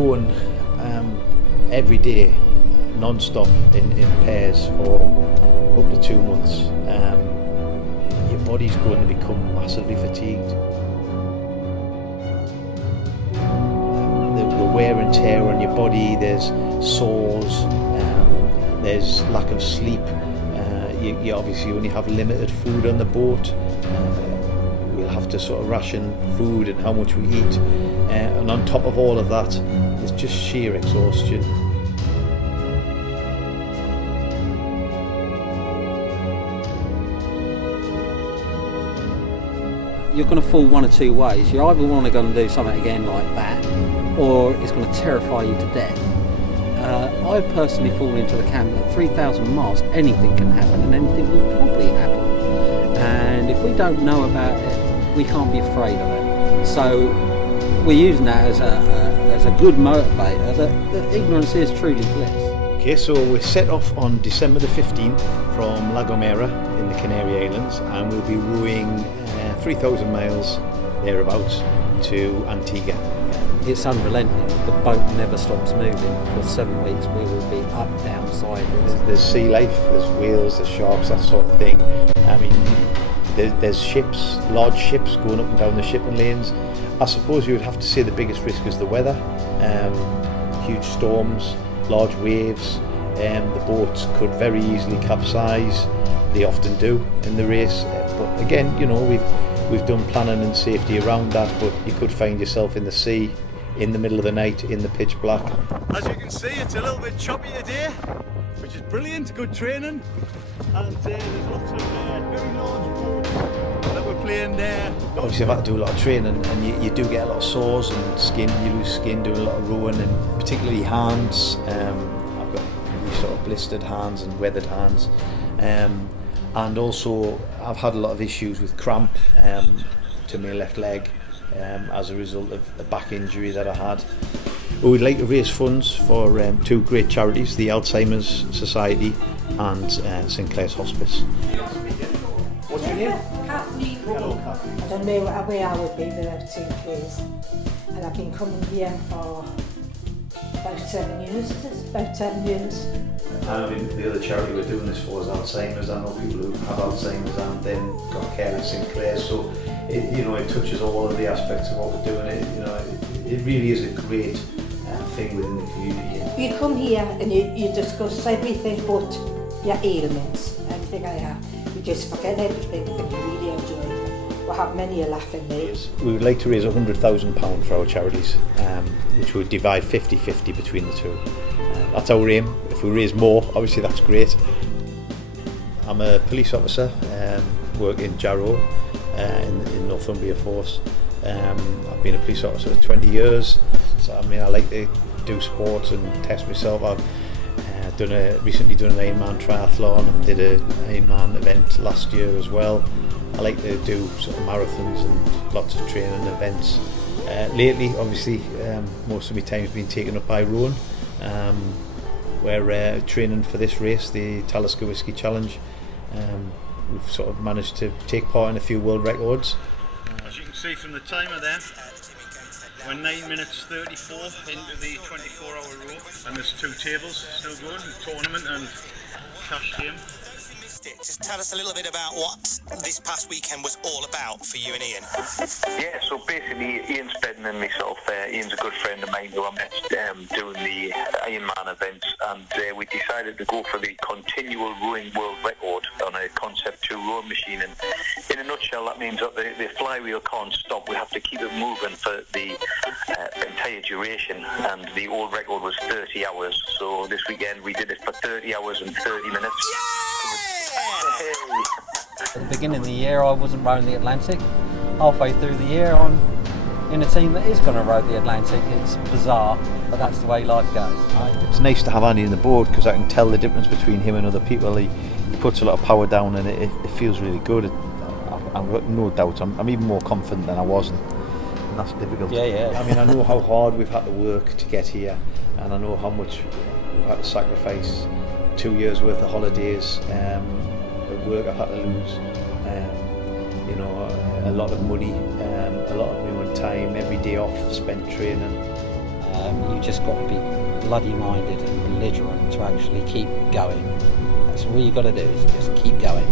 rowing every day, non-stop in pairs for up to 2 months, your body's going to become massively fatigued. The wear and tear on your body, there's sores, there's lack of sleep. You obviously only have limited food on the boat. We'll have to sort of ration food and how much we eat. And on top of all of that, there's just sheer exhaustion. You're going to fall one of two ways. You either want to go and do something again like that, or it's going to terrify you to death. I personally fall into the camp that 3,000 miles, anything can happen, and anything will probably happen. And if we don't know about it, we can't be afraid of it. So we're using that as a good motivator that ignorance is truly bliss. Okay, so we're set off on December the 15th from La Gomera in the Canary Islands, and we'll be rowing 3,000 miles thereabouts to Antigua. It's unrelenting. The boat never stops moving. For 7 weeks we will be up, down, sideways. There's sea life, there's whales, there's sharks, that sort of thing. I mean, there's ships, large ships going up and down the shipping lanes. I suppose you would have to say the biggest risk is the weather. Huge storms, large waves. The boats could very easily capsize. They often do in the race. But again, you know, we've done planning and safety around that, but you could find yourself in the sea in the middle of the night in the pitch black. As you can see, it's a little bit choppy today, which is brilliant, good training, and there's lots of very large boats that we're playing there. Obviously I've had to do a lot of training, and you do get a lot of sores and skin, you lose skin doing a lot of rowing, and particularly hands. I've got really sort of blistered hands and weathered hands. And also I've had a lot of issues with cramp to my left leg as a result of a back injury that I had. We'd like to raise funds for two great charities, the Alzheimer's Society and St Clair's Hospice. What's your name? Kathleen. I don't know where I would be without St Clair's, and I've been coming here for about 7 years. About 7 years. I mean, the other charity we're doing this for is Alzheimer's. I know people who have Alzheimer's and then got care at St Clair's, so it touches all of the aspects of what we're doing. It really is a great thing within the community. You come here and you discuss everything but your ailments, anything like that. You just forget everything and you really enjoy it. We'll have many a laugh in there. We would like to raise £100,000 for our charities, which would divide 50-50 between the two. That's our aim. If we raise more, obviously that's great. I'm a police officer, work in Jarrow in Northumbria Force. I've been a police officer for 20 years, so I mean I like to do sports and test myself. I've recently done an Ironman triathlon and did an Ironman event last year as well. I like to do sort of marathons and lots of training events. Lately, obviously, most of my time's been taken up by rowing. We're training for this race, the Talisker Whiskey Challenge. We've sort of managed to take part in a few world records. As you can see from the timer there, we're 9 minutes 34 into the 24-hour row, and there's two tables still going, tournament and cash game. Just tell us a little bit about what this past weekend was all about for you and Ian. Yeah, so basically Ian's bedding and myself, Ian's a good friend of mine who I met doing the Ironman events, and we decided to go for the continual rowing world record on a Concept 2 rowing machine, and in a nutshell that means that the flywheel can't stop. We have to keep it moving for the entire duration, and the old record was 30 hours, so this weekend we did it for 30 hours and 30 minutes. At the beginning of the year I wasn't rowing the Atlantic. Halfway through the year I'm in a team that is going to row the Atlantic. It's bizarre, but that's the way life goes. It's nice to have Andy on the board because I can tell the difference between him and other people. He puts a lot of power down and it feels really good. I've got no doubt I'm even more confident than I was, and that's difficult. Yeah. I mean, I know how hard we've had to work to get here, and I know how much we've had to sacrifice. 2 years worth of holidays, work I've had to lose, a lot of money, a lot of my own time, every day off spent training. You just got to be bloody minded and belligerent to actually keep going. That's all you got to do, is just keep going.